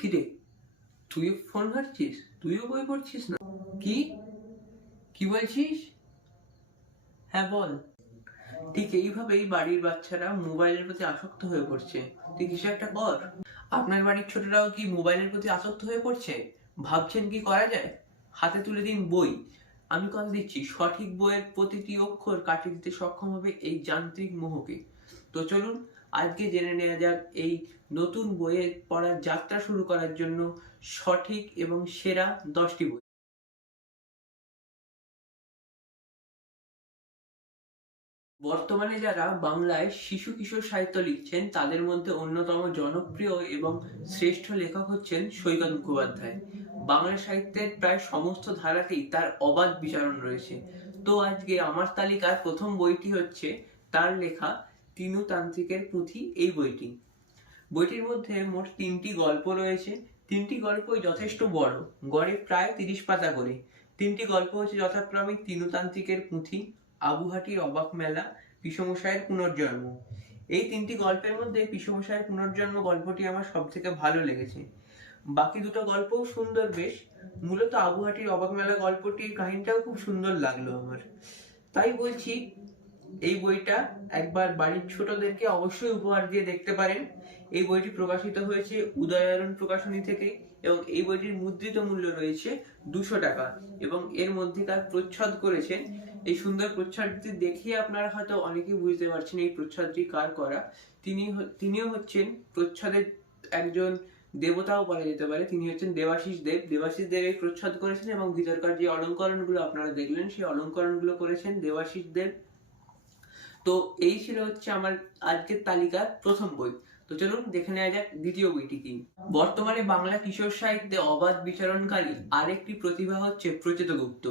কিরে, তুইও ফোন ঘাটছিস? তুইও বই পড়ছিস না? কি কি বলছিস? হ্যাঁ বল। ঠিক এইভাবেই বাড়ির বাচ্চারা মোবাইলের প্রতি আসক্ত হয়ে পড়ছে। তুই কিছু একটা কর। আপনার বাড়ির ছোটরাও কি মোবাইলের প্রতি আসক্ত হয়ে পড়ছে? ভাবছেন কি করা যায়? হাতে তুলে দিন বই। আমি কথা দিচ্ছি, সঠিক বইয়ের প্রতিটি অক্ষর কাটিয়ে দিতে সক্ষম হবে এই যান্ত্রিক মোহকে। তো চলুন আজকে জেনে নেওয়া যাক এই নতুন বইয়ে পড়ার যাত্রা শুরু করার জন্য সঠিক এবং সেরা 10টি বই। বর্তমানে যারা বাংলায় শিশু কিশোর সাহিত্য লিখছেন তাদের মধ্যে অন্যতম জনপ্রিয় এবং শ্রেষ্ঠ লেখক হচ্ছেন সৈকত মুখোপাধ্যায়। বাংলা সাহিত্যের প্রায় সমস্ত ধারাতেই তার অবাধ বিচরণ রয়েছে। তো আজকে আমার তালিকার প্রথম বইটি হচ্ছে তার লেখা তিনু তান্ত্রিকের পুঁথি। এই বইটির মধ্যে মোট 3টি গল্প রয়েছে। 3টি গল্পই যথেষ্ট বড়, গড়ে প্রায় 30 পাতা করে। 3টি গল্প হচ্ছে যথাক্রমে তিনুতান্ত্রিকের পুঁথি, আবুহাটির অবাক মেলা, পিসমশাইয়ের পুনর্জন্ম। এই 3টি গল্পের মধ্যে পিসমশাইয়ের পুনর্জন্ম গল্পটি আমার সব থেকে ভালো লেগেছে। বাকি দুটো গল্পও সুন্দর বেশ। মূলত আবুহাটির অবাক মেলা গল্পটির কাহিনীটাও খুব সুন্দর লাগলো আমার। তাই বলছি, এই বইটা একবার বাড়ির ছোটদেরকে অবশ্যই উপহার দিয়ে দেখতে পারেন। এই বইটি প্রকাশিত হয়েছে উদয়ারণ প্রকাশনী থেকে এবং এই বইটির মুদ্রিত মূল্য রয়েছে 200 টাকা এবং এর মধ্যে তার প্রচ্ছদ করেছেন। এই সুন্দর প্রচ্ছদটি দেখে আপনারা হয়তো অনেকেই বুঝতে পারছেন এই প্রচ্ছদটি কার করা। তিনিও হচ্ছেন প্রচ্ছদের একজন দেবতাও বলা যেতে পারে। তিনি হচ্ছেন দেবাশিস দেব। দেবাশিস দেব এই প্রচ্ছদ করেছেন এবং ভিতরকার যে অলঙ্করণগুলো আপনারা দেখলেন সেই অলঙ্করণগুলো করেছেন দেবাশিস দেব। তো এই ছিল হচ্ছে আমার আজকের তালিকার প্রথম বই। তো চলুন দেখে নেওয়া যাক দ্বিতীয় বইটি কি। বর্তমানে বাংলা কিশোর সাহিত্যে অবাধ বিচরণকারী আরেকটি প্রতিভা হচ্ছে প্রচেত গুপ্ত।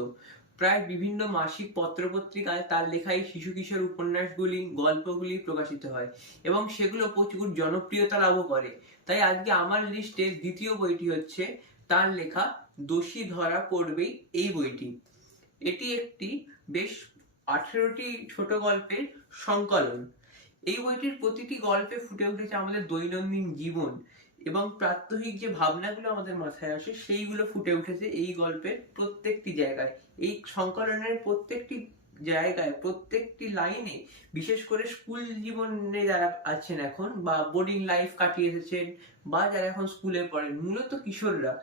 প্রায় বিভিন্ন মাসিক পত্রপত্রিকায় তার লেখায় শিশু কিশোর উপন্যাসগুলি, গল্পগুলি প্রকাশিত হয় এবং সেগুলো প্রচুর জনপ্রিয়তা লাভ করে। তাই আজকে আমার লিস্টে দ্বিতীয় বইটি হচ্ছে তার লেখা দোষী ধরা পড়বেই। এই বইটি, এটি একটি বেশ 18টি ছোট গল্পের সংকলন। এই বইটির প্রতিটি গল্পে ফুটে উঠেছে আমাদের দৈনন্দিন জীবন এবং প্রাত্যহিক যে ভাবনাগুলো আমাদের মাথায় আসে সেইগুলো ফুটে উঠেছে এই গল্পের প্রত্যেকটি জায়গায়। এই সংকলনের প্রত্যেকটি জায়গায়, প্রত্যেকটি লাইনে, বিশেষ করে স্কুল জীবনে যারা আছেন এখন বা বোর্ডিং লাইফ কাটিয়ে এসেছেন বা যারা এখন স্কুলে পড়েন, মূলত কিশোররা,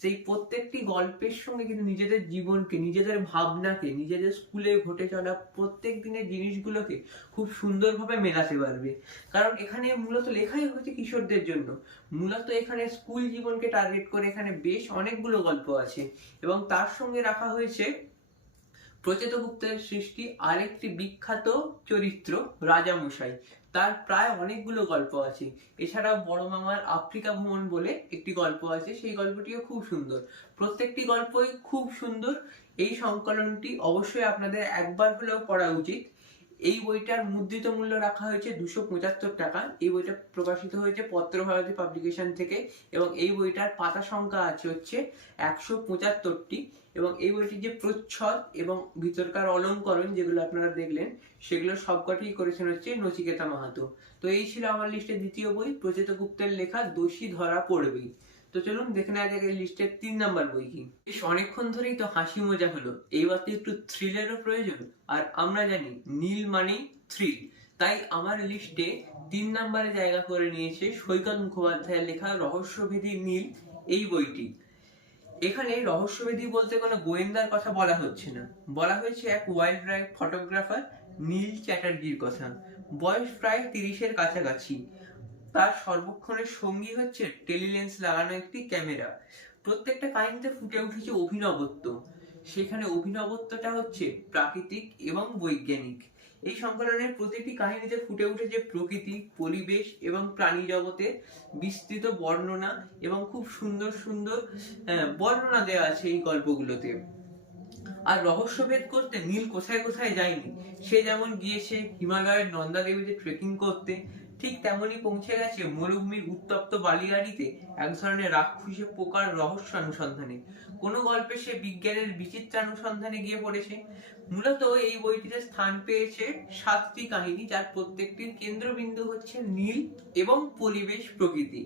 সেই প্রত্যেকটি গল্পের সঙ্গে কিন্তু নিজেদের জীবনকে, নিজেদের ভাবনাকে, নিজেদের স্কুলে ঘটে চলা প্রত্যেক দিনের জিনিসগুলোকে খুব সুন্দরভাবে মেলাতে পারবে। কারণ এখানে মূলত লেখাই হচ্ছে কিশোরদের জন্য। মূলত এখানে স্কুল জীবনকে টার্গেট করে এখানে বেশ অনেকগুলো গল্প আছে এবং তার সঙ্গে রাখা হয়েছে প্রচেত গুপ্তের সৃষ্টি আরেকটি বিখ্যাত চরিত্র রাজামশাই। তার প্রায় অনেকগুলো গল্প আছে। এছাড়াও বড় মামার আফ্রিকা ভ্রমণ বলে একটি গল্প আছে, সেই গল্পটিও খুব সুন্দর। প্রত্যেকটি গল্পই খুব সুন্দর। এই সংকলনটি অবশ্যই আপনাদের একবার হলেও পড়া উচিত। এই বইটার মুদ্রিত মূল্য রাখা হয়েছে 275 টাকা। এই বইটা প্রকাশিত হয়েছে পত্রভারতী পাবলিকেশন থেকে এবং এই বইটার পাতা সংখ্যা আছে হচ্ছে 175টি এবং এই বইটির যে প্রচ্ছদ এবং ভিতরকার অলঙ্করণ যেগুলো আপনারা দেখলেন সেগুলো সবকটি করেছেন হচ্ছে নচিকেতা মাহাতো। তো এই ছিল আমার লিস্টের দ্বিতীয় বই, প্রচেত গুপ্তের লেখা দোষী ধরা পড়বেই। তো চলুন দেখে নেওয়া যাক এই লিস্টের 3 নাম্বার বই কি। বেশ অনেকক্ষণ ধরেই তো হাসি মজা হলো, এইবার তো একটু থ্রিলেরও প্রয়োজন। আর আমরা জানি নীল মানেই থ্রিল, তাই আমার লিস্টে 3 নম্বরে জায়গা করে নিয়েছে সৈকত মুখোপাধ্যায়ের লেখা রহস্যভেদী নীল। এই বইটি, এখানে রহস্যভেদী বলতে কোনো গোয়েন্দার কথা বলা হচ্ছে না, বলা হয়েছে এক ওয়াইল্ড লাইফ ফটোগ্রাফার নীল চ্যাটার্জির কথা। বয়স প্রায় 30-এর কাছাকাছি। তার সর্বক্ষণের সঙ্গী হচ্ছে টেলিলেন্স লাগানো একটি ক্যামেরা। প্রত্যেকটা কাহিনীতে ফুটে উঠেছে অভিনবত্ব। সেখানে অভিনবত্বটা হচ্ছে প্রাকৃতিক এবং বৈজ্ঞানিক। এই সংকলনের প্রতিটি কাহিনীতে ফুটে উঠেছে প্রকৃতি, পরিবেশ এবং প্রাণী জগতের বিস্তৃত বর্ণনা এবং খুব সুন্দর সুন্দর বর্ণনা দেওয়া আছে এই গল্পগুলোতে। আর রহস্যভেদ করতে নীল কোথায় কোথায় যায়নি। সে যেমন গিয়েছে হিমালয়ের নন্দা দেবীতে ট্রেকিং করতে, ঠিক তেমনই পৌঁছে গেছে মরুভূমির উত্তপ্ত বালিগাড়িতে এক ধরনের রাক্ষসী পোকার রহস্য অনুসন্ধানে। কোনো গল্পে সে বিজ্ঞানের বিচিত্রানুসন্ধানে গিয়ে পড়েছে। মূলত এই বইটিতে স্থান পেয়েছে 7টি কাহিনী, যার প্রত্যেকটির কেন্দ্রবিন্দু হচ্ছে নীল এবং পরিবেশ প্রকৃতি।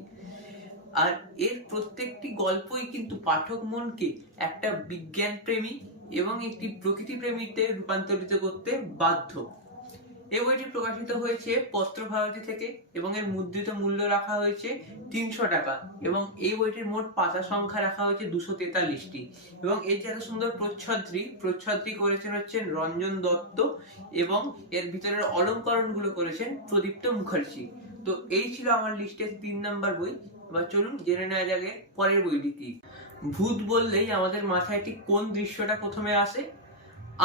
আর এর প্রত্যেকটি গল্পই কিন্তু পাঠক মনকে একটা বিজ্ঞান প্রেমী এবং একটি প্রকৃতি প্রেমীতে রূপান্তরিত করতে বাধ্য। এই বইটি প্রকাশিত হয়েছে পত্রভারতী থেকে এবং এর মুদ্রিত মূল্য রাখা হয়েছে 300 টাকা এবং এই বইটির মোট পাতা সংখ্যা রাখা হয়েছে 243টি এবং এর যে এত সুন্দর প্রচ্ছদটি করেছেন হচ্ছেন রঞ্জন দত্ত এবং এর ভিতরের অলঙ্করণগুলো করেছেন প্রদীপ্ত মুখার্জি। তো এই ছিল আমার লিস্টের 3 নাম্বার বই। এবার চলুন জেনে নেওয়া যাবে পরের বইটি কি। ভূত বললেই আমাদের মাথায় ঠিক কোন দৃশ্যটা প্রথমে আসে?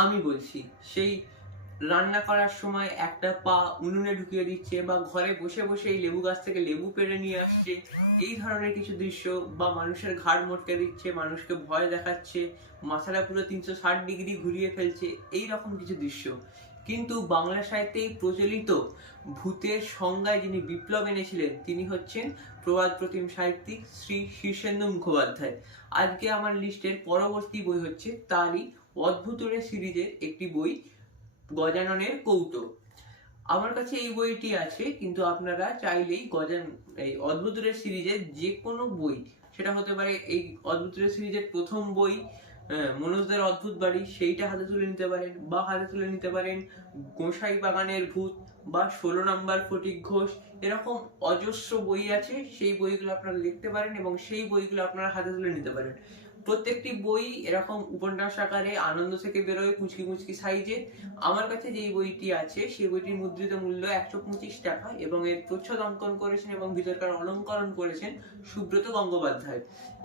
আমি বলছি, সেই রান্না করার সময় একটা পা উনুনে ঢুকিয়ে দিচ্ছে বা ঘরে বসে বসে এই লেবু গাছ থেকে লেবু পেড়ে নিয়ে আসছে, এই ধরনের কিছু দৃশ্য, বা মানুষের ঘাড় মটকে দিচ্ছে, মানুষকে ভয় দেখাচ্ছে, মাথাটা পুরো 360 ডিগ্রি ঘুরিয়ে ফেলছে, এই রকম কিছু দৃশ্য। কিন্তু বাংলা সাহিত্যে প্রচলিত ভূতের সংজ্ঞায় যিনি বিপ্লব এনেছিলেন তিনি হচ্ছেন প্রবাদ প্রতিম সাহিত্যিক শ্রী শীর্ষেন্দু মুখোপাধ্যায়। আজকে আমার লিস্টের পরবর্তী বই হচ্ছে তারই অদ্ভুতুড়ে সিরিজের একটি বই, গজাননের কৌটো। আমার কাছে এই বইটি আছে, কিন্তু আপনারা চাইলেই এই অদ্ভুতুড়ে সিরিজের যে কোনো বই, সেটা হতে পারে এই অদ্ভুতুড়ে সিরিজের প্রথম বই মনোজদের অদ্ভুত বাড়ি, সেইটা হাতে তুলে নিতে পারেন, বা হাতে তুলে নিতে পারেন গোসাই বাগানের ভূত বা 16 নম্বর ফটিক ঘোষ, এরকম অজস্র বই আছে। সেই বইগুলো আপনারা দেখতে পারেন এবং সেই বইগুলো আপনারা হাতে তুলে নিতে পারেন। প্রত্যেকটি বই এরকম উপন্যাস আকারে আনন্দ থেকে বেরোয় কুচকি কুচকি সাইজে। আমার কাছে যে বইটি আছে সেই বইটির মুদ্রিত মূল্য 125 টাকা এবং এর প্রচ্ছদ অঙ্কন করেছেন এবং ভিতরকার অলঙ্করণ করেছেন সুব্রত গঙ্গোপাধ্যায়।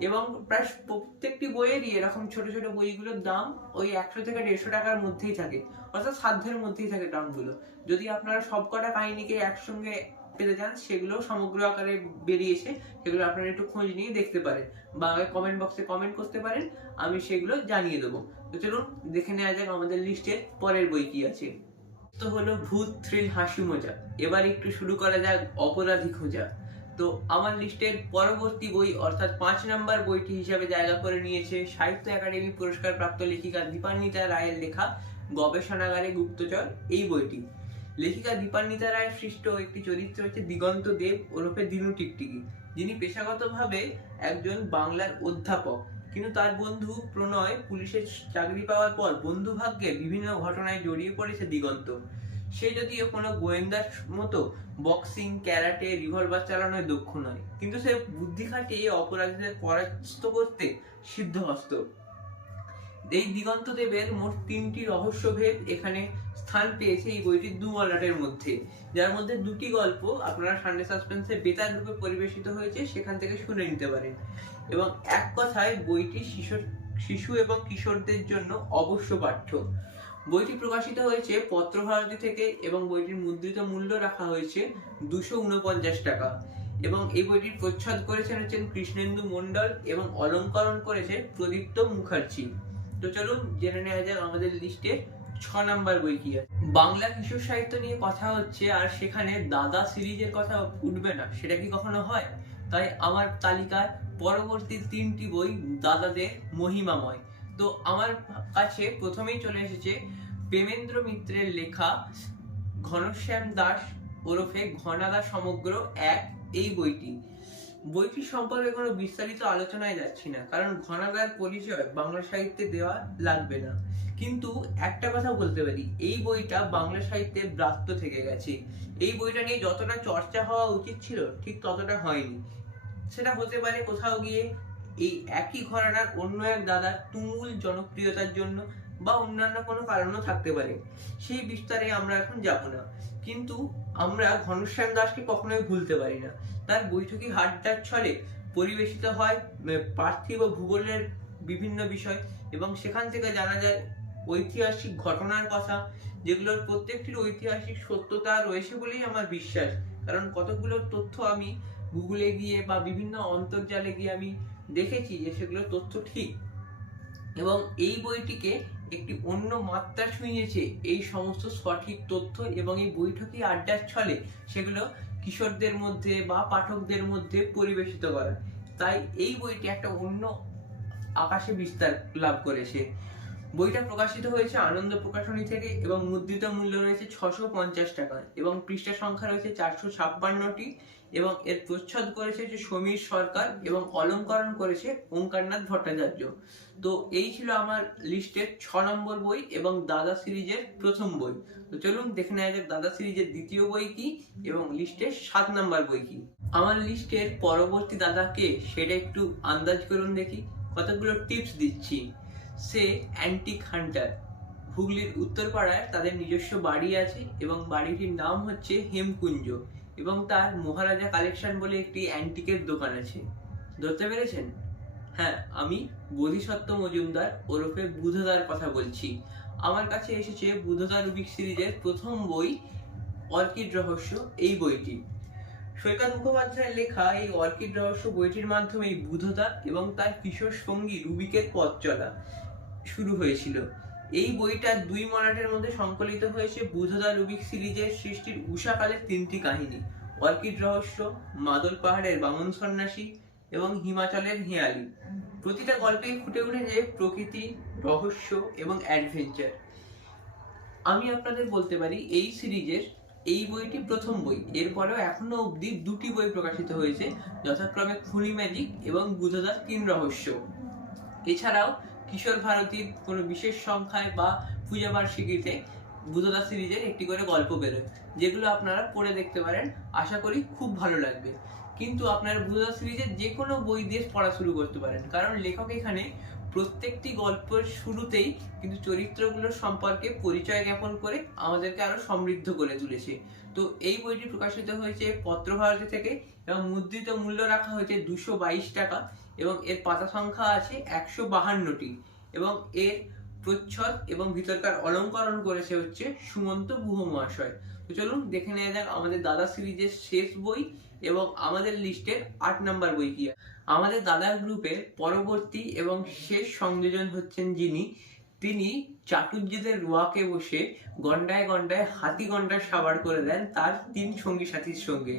এবং প্রায় প্রত্যেকটি বইয়েরই এরকম ছোট ছোট বইগুলোর দাম ওই 100 থেকে 150 টাকার মধ্যেই থাকে, অর্থাৎ সাধ্যের মধ্যেই থাকে দামগুলো। যদি আপনারা সবকটা কাহিনীকে একসঙ্গে পেতে চান, সেগুলো সমগ্র আকারে বেরিয়েছে, সেগুলো আপনারা একটু খোঁজ নিয়ে দেখতে পারেন বা কমেন্ট বক্সে কমেন্ট করতে পারেন, আমি সেগুলো জানিয়ে দেবো। তো চলুন দেখে নেওয়া যাক আমাদের লিস্টের পরের বই কি আছে। তো হলো ভূত, থ্রিল, হাসি, মজা। এবার একটু শুরু করা যাক অপরাধী খোঁজা। তো আমার লিস্টের পরবর্তী বই অর্থাৎ 5 নাম্বার বইটি হিসাবে জায়গা করে নিয়েছে সাহিত্য একাডেমি পুরস্কার প্রাপ্ত লেখিকা দীপান্বিতা রায়ের লেখা গবেষণাগারে গুপ্তচর এই বইটি। লেখিকা দীপান্বিতা রায়ের সৃষ্ট একটি চরিত্র হচ্ছে দিগন্ত দেব ওরফে দিনু টিকটিকি, যিনি পেশাগতভাবে একজন বাংলার অধ্যাপক, কিন্তু তার বন্ধু প্রণয় পুলিশের চাকরি পাওয়ার পর বন্ধু ভাগ্যে বিভিন্ন ঘটনায় জড়িয়ে পড়েছে দিগন্ত। সে যদিও কোনো গোয়েন্দার মতো বক্সিং, ক্যারাটে, রিভলভার চালানোয় দক্ষ নয়, কিন্তু সে বুদ্ধি খাটিয়ে অপরাধীদের পরাস্ত করতে সিদ্ধহস্ত। এই দিগন্ত দেবের মোট 3টি রহস্যভেদ এখানে স্থান পেয়েছে এই বইটির 2 মলাটের মধ্যে, যার মধ্যে 2টি গল্প আপনারা সানডে সাসপেন্সে বেতার রূপে পরিবেশিত হয়েছে, সেখান থেকে শুনে নিতে পারেন। এবং এক কথায় বইটি শিশু এবং কিশোরদের জন্য অবশ্য পাঠ্য। বইটি প্রকাশিত হয়েছে পত্রভারতী থেকে এবং বইটির মুদ্রিত মূল্য রাখা হয়েছে 249 টাকা এবং এই বইটির প্রচ্ছদ করেছেন হচ্ছেন কৃষ্ণেন্দু মন্ডল এবং অলঙ্করণ করেছে প্রদীপ্ত মুখার্জি। তো চলুন জেনে নেওয়া যাক আমাদের লিস্টে 6 নাম্বার বই কি আছে। বাংলা কিশোর সাহিত্য নিয়ে কথা হচ্ছে আর সেখানে দাদা সিরিজের কথা উঠবে না, সেটা কি কখনো হয়? তাই আমার তালিকার পরবর্তী 3টি বই দাদাদের মহিমাময়। তো আমার কাছে প্রথমেই চলে এসেছে প্রেমেন্দ্র মিত্রের লেখা ঘনশ্যাম দাস ওরফে ঘনাদা সমগ্র 1 এই বইটির সম্পর্কে কোনো বিস্তারিত আলোচনায় যাচ্ছি না, কারণ ঘনাদার পরিচয় বাংলা সাহিত্যে দেওয়া লাগবে না। কিন্তু একটা কথা বলতে পারি, এই বইটা বাংলা সাহিত্যে ব্রাত্য থেকে গেছে। এই বইটা নিয়ে যতটা চর্চা হওয়া উচিত ছিল ঠিক ততটা হয়নি। সেটা হতে পারে কোথাও গিয়ে এই একই ঘরানার অন্য এক দাদার তুমুল জনপ্রিয়তার জন্য, বা অন্যান্য কোনো কারণও থাকতে পারে, সেই বিস্তারে আমরা এখন যাব না। কিন্তু আমরা ঘনশ্যাম দাসকে কখনোই ভুলতে পারি না। তার বৈঠকি হাড্ডার ছলে পরিবেশিত হয় পার্থিব ভূগোলের বিভিন্ন বিষয় এবং সেখান থেকে জানা যায় ঐতিহাসিক ঘটনার কথা, যেগুলোর প্রত্যেকটির ঐতিহাসিক সত্যতা রয়েছে বলেই আমার বিশ্বাস। কারণ কতগুলো তথ্য আমি গুগলে গিয়ে বা বিভিন্ন অন্তর্জালে গিয়ে আমি দেখেছি যে সেগুলো তথ্য ঠিক, এবং এই বইটিকে একটি অন্য মাত্রা ছুঁয়েছে এই সমস্ত সঠিক তথ্য এবং এই বৈঠকি আড্ডার ছলে সেগুলো কিশোরদের মধ্যে বা পাঠকদের মধ্যে পরিবেশিত করা। তাই এই বইটি একটা অন্য আকাশে বিস্তার লাভ করেছে। বইটা প্রকাশিত হয়েছে আনন্দ প্রকাশনী থেকে এবং মুদ্রিত মূল্য রয়েছে 650 টাকা এবং পৃষ্ঠা সংখ্যা রয়েছে 456টি এবং এর প্রচ্ছদ করেছে যে সমীর সরকার এবং অলঙ্করণ করেছে ওঙ্কারনাথ ভট্টাচার্য। তো এই ছিল আমার লিস্টের 6 নম্বর বই এবং দাদা সিরিজের প্রথম বই। তো চলুন দেখে নেওয়া যাক দাদা সিরিজের দ্বিতীয় বই কি এবং লিস্টের 7 নম্বর বই কি। আমার লিস্টের পরবর্তী দাদা কে সেটা একটু আন্দাজ করুন দেখি, কতগুলো টিপস দিচ্ছি। সে অ্যান্টিক হান্টার। হুগলির উত্তরপাড়ায় তাদের নিজস্ব বাড়ি আছে এবং বাড়িটির নাম হচ্ছে হেমকুঞ্জ এবং তার মহারাজা কালেকশন বলে একটি অ্যান্টিকের দোকান আছে। ধরতে পেরেছেন? হ্যাঁ, আমি বোধিসত্ত্ব মজুমদার ওরফে বুধদার কথা বলছি। আমার কাছে এসেছে বুধদা রুবিক সিরিজের প্রথম বই অর্কিড রহস্য। এই বইটি সৈকত মুখোপাধ্যায়ের লেখা। এই অর্কিড রহস্য বইটির মাধ্যমে বুধদা এবং তার কিশোর সঙ্গী রুবিকের পথ চলা শুরু হয়েছিল। এই বইটা 2 মলাটের মধ্যে সংকলিত হয়েছে বুধদা রুবিক সিরিজের সৃষ্টির উষাকালের 3টি কাহিনী: অর্কিড রহস্য, মাদল পাহাড়ের বামন সন্ন্যাসী এবং হিমাচলের হেঁয়ালি। প্রতিটা গল্পেই ফুটে উঠেছে প্রকৃতি, রহস্য এবং অ্যাডভেঞ্চার। আমি আপনাদের বলতে পারি এই সিরিজের এই বইটি প্রথম বই। এরপরেও এখনো অবধি 2টি বই প্রকাশিত হয়েছে, যথাক্রমে খুনি ম্যাজিক এবং বুধদার 3 রহস্য। এছাড়াও কিশোর ভারতীর কোনো বিশেষ সংখ্যায় বা পূজা বার্ষিকীতে বুধদা সিরিজের একটি করে গল্প বেরোয়, যেগুলো আপনারা পড়ে দেখতে পারেন। আশা করি খুব ভালো লাগবে। কিন্তু আপনারা বুধদা সিরিজের যে কোনো বই দিয়ে পড়া শুরু করতে পারেন, কারণ লেখক এখানে প্রত্যেকটি গল্পের শুরুতেই কিন্তু চরিত্রগুলোর সম্পর্কে পরিচয় জ্ঞাপন করে আমাদেরকে আরো সমৃদ্ধ করে তুলেছে। তো এই বইটি প্রকাশিত হয়েছে পত্রভারতী থেকে এবং মুদ্রিত মূল্য রাখা হয়েছে 222 টাকা এবং এর পাতা সংখ্যা আছে 152টি এবং এর প্রচ্ছদ এবং ভিতরকার অলঙ্করণ করেছে হচ্ছে সুমন্ত গুহ মহাশয়। তো চলুন দেখে নেওয়া যাক আমাদের দাদা সিরিজের শেষ বই এবং আমাদের লিস্টের 8 নম্বর বই কি। আমাদের দাদার গ্রুপের পরবর্তী এবং শেষ সংযোজন হচ্ছেন তিনি চাটুর্যেদের রোয়াকে বসে গন্ডায় গন্ডায় হাতি গন্ডার সাবার করে দেন তার 3 সঙ্গী সাথীর সঙ্গে।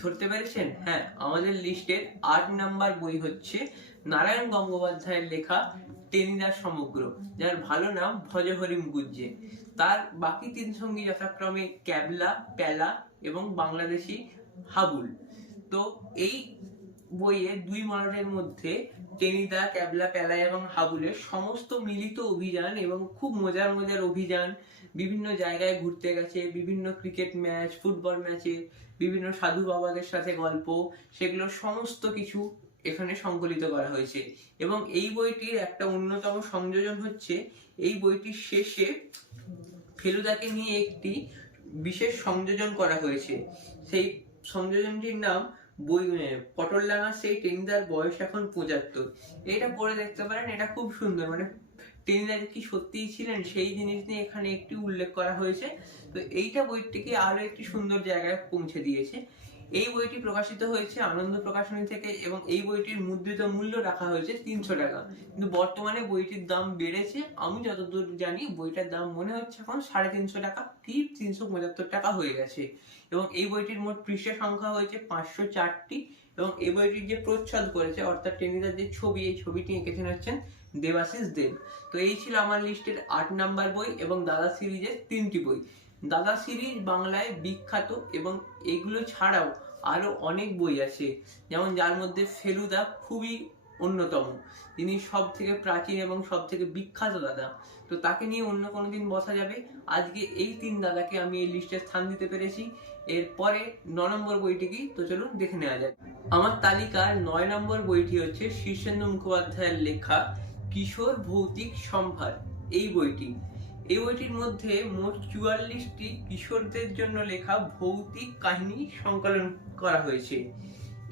ধরতে পেরেছেন? হ্যাঁ, আমাদের লিস্টের 8 নাম্বার বই হচ্ছে নারায়ণ গঙ্গোপাধ্যায়ের লেখা টেনিদার সমগ্র, যার ভালো নাম ভজহরি মুকুজ্জে। তার বাকি 3 সঙ্গী যথাক্রমে ক্যাবলা, প্যালা এবং বাংলাদেশি হাবুল। তো এই বইয়ে 2 মলাটের মধ্যে টেনিদা, ক্যাবলা, প্যালা এবং হাবুলের সমস্ত মিলিত অভিযান এবং খুব মজার মজার অভিযান, বিভিন্ন জায়গায় ঘুরতে গেছে, বিভিন্ন ক্রিকেট ম্যাচ, ফুটবল ম্যাচে, বিভিন্ন সাধু বাবাদের সাথে গল্প, সেগুলো সমস্ত কিছু এখানে সংকলিত করা হয়েছে। এবং এই বইটির একটা অন্যতম সংযোজন হচ্ছে এই বইটির শেষে ফেলুদাকে নিয়ে একটি বিশেষ সংযোজন করা হয়েছে। সেই সংযোজনটির নাম পটলডাঙ্গা সেই টেনিদার বয়স এখন 75। এটা পড়ে দেখতে পারেন, এটা খুব সুন্দর। মানে টেনিদা কি সত্যিই ছিলেন সেই জিনিস নিয়ে এখানে একটি উল্লেখ করা হয়েছে। তো এইটা বইটিকে আরো একটি সুন্দর জায়গায় পৌঁছে দিয়েছে। এই বইটি প্রকাশিত হয়েছে আনন্দ প্রকাশনী থেকে এবং এই বইটির মুদ্রিত মূল্য রাখা হয়েছে 300 টাকা। কিন্তু বর্তমানে বইটির দাম বেড়েছে। আমি যতদূর জানি বইটার দাম মনে হচ্ছে এখন 350 টাকা কি 375 টাকা হয়ে গেছে। এবং এই বইটির মোট পৃষ্ঠা সংখ্যা হয়েছে 504টি এবং এই বইটির যে প্রচ্ছদ করেছে অর্থাৎ টেনিদার যে ছবি, এই ছবিটি এঁকেছেন হচ্ছেন দেবাশিস দেব। তো এই ছিল আমার লিস্টের 8 নাম্বার বই এবং দাদা সিরিজের 3টি বই। দাদা সিরিজ বাংলায় বিখ্যাত এবং এগুলো ছাড়াও আরো অনেক বই আছে, যেমন যার মধ্যে ফেলুদা খুবই অন্যতম। তিনি সব থেকে প্রাচীন এবং সব থেকে বিখ্যাত দাদা। তো তাকে নিয়ে অন্য কোনো দিন বসা যাবে। আজকে এই 3 দাদাকে আমি এই লিস্টে স্থান দিতে পেরেছি। এরপরে 9 নম্বর বইটি কি, তো চলুন দেখে নেওয়া যাক। আমার তালিকার 9 নম্বর বইটি হচ্ছে শীর্ষেন্দু মুখোপাধ্যায়ের লেখা কিশোর ভৌতিক সম্ভার। এই বইটির মধ্যে মোট 44টি কিশোরদের জন্য লেখা ভৌতিক কাহিনী সংকলন করা হয়েছে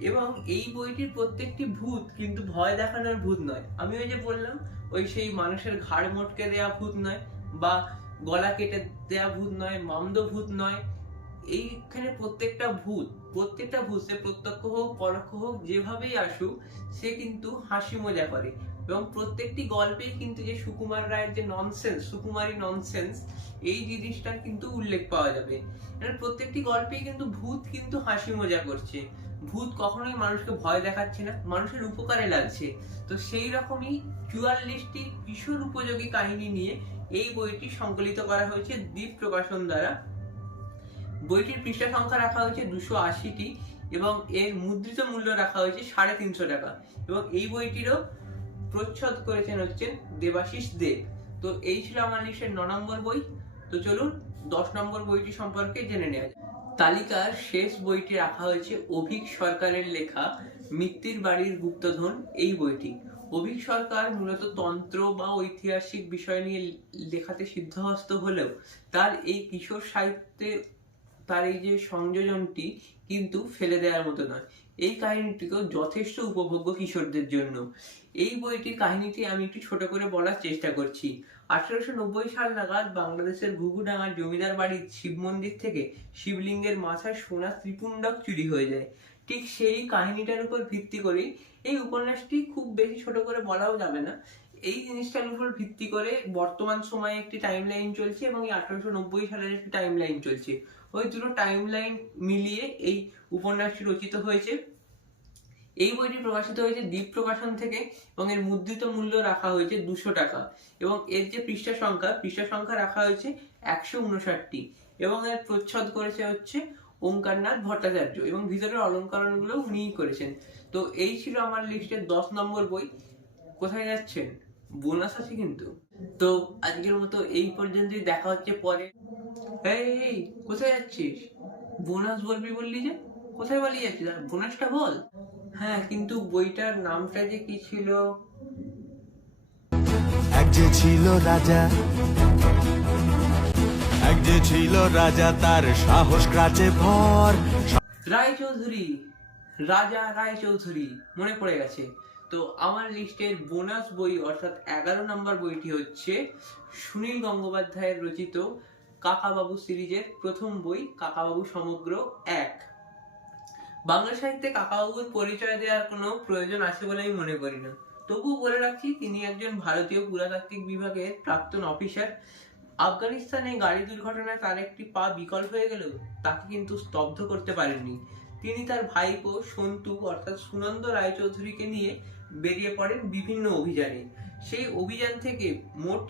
এবং এই বইটির প্রত্যেকটি ভূত কিন্তু ভয় দেখানোর ভূত নয়। আমি ওই যে বললাম, ওই সেই মানুষের ঘাড় মটকে দেয়া ভূত নয় বা গলা কেটে দেয়া ভূত নয়, মামদ ভূত নয়। এইখানে প্রত্যেকটা ভূত সে প্রত্যক্ষ হোক পরোক্ষ হোক যেভাবেই আসুক, সে কিন্তু হাসি মজা করে এবং প্রত্যেকটি গল্পেই কিন্তু যে সুকুমার রায়ের যে সুকুমারী ননসেন্স, এই জিনিসটার কিন্তু উল্লেখ পাওয়া যাবে। প্রত্যেকটি গল্পেই কিন্তু ভূত কিন্তু হাসি মজা করছে, ভূত কখনোই মানুষকে ভয় দেখাচ্ছে না, মানুষের উপকারে লাগছে। তো সেই রকমই 44টি কিশোর উপযোগী কাহিনী নিয়ে এই বইটি সংকলিত করা হয়েছে দ্বীপ প্রকাশন দ্বারা। বইটির পৃষ্ঠা সংখ্যা রাখা হয়েছে 280টি এবং এর মুদ্রিত মূল্য রাখা হয়েছে 350 টাকা। এবং এই বইটিরও প্রচ্ছদ করেছেন হচ্ছেন দেবাশিস দেব। তো এই ছিল আমার লিস্টের 9 নম্বর বই। তো চলুন 10 নম্বর বইটি সম্পর্কে জেনে নেওয়া যাক। তালিকার শেষ বইটি রাখা হয়েছে অভীক সরকারের লেখা মিত্তির বাড়ির গুপ্তধন এই বইটি। অভীক সরকার মূলত তন্ত্র বা ঐতিহাসিক বিষয় নিয়ে লেখাতে সিদ্ধহস্ত হলেও তার এই কিশোর সাহিত্যে তার এই যে সংযোজনটি কিন্তু ফেলে দেওয়ার মতো নয়। এই কাহিনীটিকেও যথেষ্ট উপভোগ্য কিশোরদের জন্য। এই বইটির কাহিনীটি আমি একটু ছোট করে বলার চেষ্টা করছি। 1890 সাল নাগাদ বাংলাদেশের ঘুঘুডাঙ্গার জমিদার বাড়ির শিব মন্দির থেকে শিবলিঙ্গের মাথায় সোনার ত্রিপুণ্ডক চুরি হয়ে যায়। ঠিক সেই কাহিনীটার উপর ভিত্তি করেই এই উপন্যাসটি খুব বেশি ছোট করে বলাও যাবে না। এই জিনিসটার উপর ভিত্তি করে বর্তমান সময়ে একটি টাইম লাইন চলছে এবং এই 1890 সালের একটি টাইম লাইন চলছে। ওই দুটো টাইম লাইন মিলিয়ে এই উপন্যাসটি রচিত হয়েছে। এই বইটি প্রকাশিত হয়েছে দ্বীপ প্রকাশন থেকে এবং এর মুদ্রিত মূল্য রাখা হয়েছে 200 টাকা এবং এর যে পৃষ্ঠা সংখ্যা রাখা হয়েছে 159টি এবং এর প্রচ্ছদ করেছে হচ্ছে ওঙ্কারনাথ ভট্টাচার্য এবং ভিতরের অলঙ্করণগুলো উনিই করেছেন। তো এই ছিল আমার লিস্টের 10 নম্বর বই। কোথায় যাচ্ছেন? বোনাস আছে কিন্তু। তো আজকের মতো এই পর্যন্তই, দেখা হচ্ছে পরে। এই কোথায় যাচ্ছিস? বোনাস বলবি বললি যে, কোথায় পালিয়ে যাচ্ছিস? বোনাসটা বল। হ্যাঁ, কিন্তু বইটার নামটা যে কি ছিল? এক যে ছিল রাজা তার সাহস ক্রাচে ভর। রাজা রায়চৌধুরী মনে পড়ে গেছে। তো আমার লিস্টের বোনাস বই অর্থাৎ 11 নম্বর বইটি হচ্ছে সুনীল গঙ্গোপাধ্যায়ের রচিত কাকাবাবু সিরিজের প্রথম বই কাকাবাবু সমগ্র 1। বাংলা সাহিত্যে কাকাবাবুর পরিচয় দেওয়ার কোনো প্রয়োজন আছে বলে আমি মনে করি না, তবুও বলে রাখছি তিনি একজন ভারতীয় পুরাতাত্ত্বিক বিভাগের প্রাক্তন অফিসার। আফগানিস্তানে গাড়ি দুর্ঘটনায় তার একটি পা বিকল হয়ে গেলেও তাকে কিন্তু স্তব্ধ করতে পারেননি। তিনি তার ভাইপো সন্তু অর্থাৎ সুনন্দ রায়চৌধুরীকে নিয়ে বেরিয়ে পড়েন বিভিন্ন অভিযানে। সেই অভিযান থেকে মোট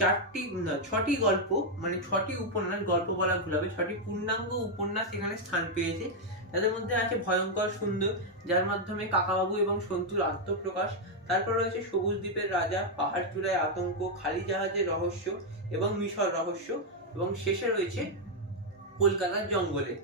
6টি গল্প, মানে 6টি উপন্যাস, গল্প বলা ভুল হবে, 6টি পূর্ণাঙ্গ উপন্যাস এখানে স্থান পেয়েছে। তাদের মধ্যে আছে ভয়ঙ্কর সুন্দর, যার মাধ্যমে কাকাবাবু এবং সন্তুর আত্মপ্রকাশ। তারপর রয়েছে সবুজ দ্বীপের রাজা, পাহাড় চূড়ায় আতঙ্ক, খালি জাহাজের রহস্য এবং মিশর রহস্য, এবং শেষে রয়েছে কলকাতার জঙ্গলে।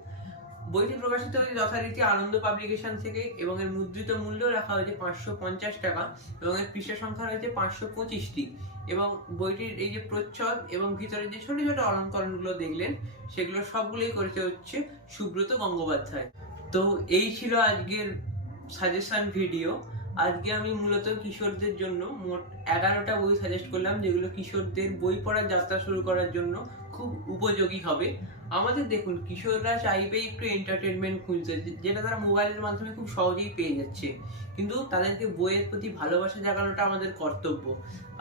বইটি প্রকাশিত হয়েছে যথারীতি আনন্দ পাবলিকেশন থেকে এবং এর মুদ্রিত মূল্য রাখা হয়েছে 550 টাকা এবং এর পৃষ্ঠা সংখ্যা রয়েছে 525টি এবং বইটির এই যে প্রচ্ছদ এবং ভিতরে যে ছোট ছোট অলঙ্করণগুলো দেখলেন সেগুলো সবগুলোই করেছে হচ্ছে সুব্রত গঙ্গোপাধ্যায়। তো এই ছিল আজকের সাজেশন ভিডিও। আজকে আমি মূলত কিশোরদের জন্য মোট 11টা বই সাজেস্ট করলাম, যেগুলো কিশোরদের বই পড়ার যাত্রা শুরু করার জন্য খুব উপযোগী হবে। আমাদের দেখুন, কিশোররা চাইবে একটু এন্টারটেনমেন্ট খুঁজতে, যেটা তারা মোবাইলের মাধ্যমে খুব সহজেই পেয়ে যাচ্ছে, কিন্তু তাদেরকে বইয়ের প্রতি ভালোবাসা জাগানোটা আমাদের কর্তব্য।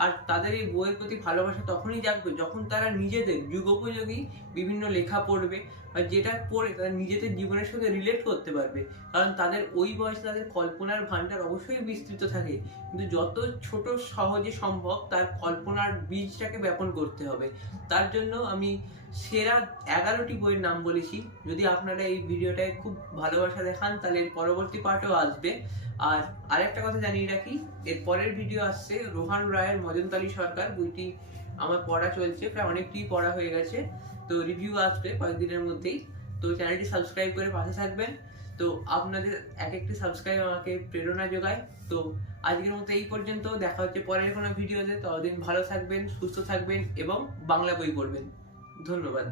আর তাদের এই বইয়ের প্রতি ভালোবাসা তখনই জাগবে যখন তারা নিজেদের যুগোপযোগী বিভিন্ন লেখা পড়বে, আর যেটা পড়ে তারা নিজেদের জীবনের সঙ্গে রিলেট করতে পারবে। কারণ তাদের ওই বয়সে তাদের কল্পনার ভান্ডার অবশ্যই বিস্তৃত থাকে, কিন্তু যত ছোট সহজে সম্ভব তার কল্পনার বীজটাকে ব্যাপন করতে হবে। তার জন্য আমি সেরা 11টি বইয়ের নাম বলেছি। যদি আপনারা এই ভিডিওটায় খুব ভালোবাসা দেখান তাহলে এর পরবর্তী পার্টও আসবে। আর আরেকটা কথা জানিয়ে রাখি, এর পরের ভিডিও আসছে রোহান রায়ের মজনতালী সরকার। বইটি আমার পড়া চলছে, প্রায় অনেকটি পড়া হয়ে গেছে। তো রিভিউ আসবে কয়েকদিনের মধ্যেই। তো চ্যানেলটি সাবস্ক্রাইব করে পাশে থাকবেন। তো আপনাদের এক একটি সাবস্ক্রাইব আমাকে প্রেরণা যোগায়। তো আজকের মতো এই পর্যন্ত, দেখা হচ্ছে পরের কোনো ভিডিওতে। ততদিন ভালো থাকবেন, সুস্থ থাকবেন এবং বাংলা বই পড়বেন। ধন্যবাদ।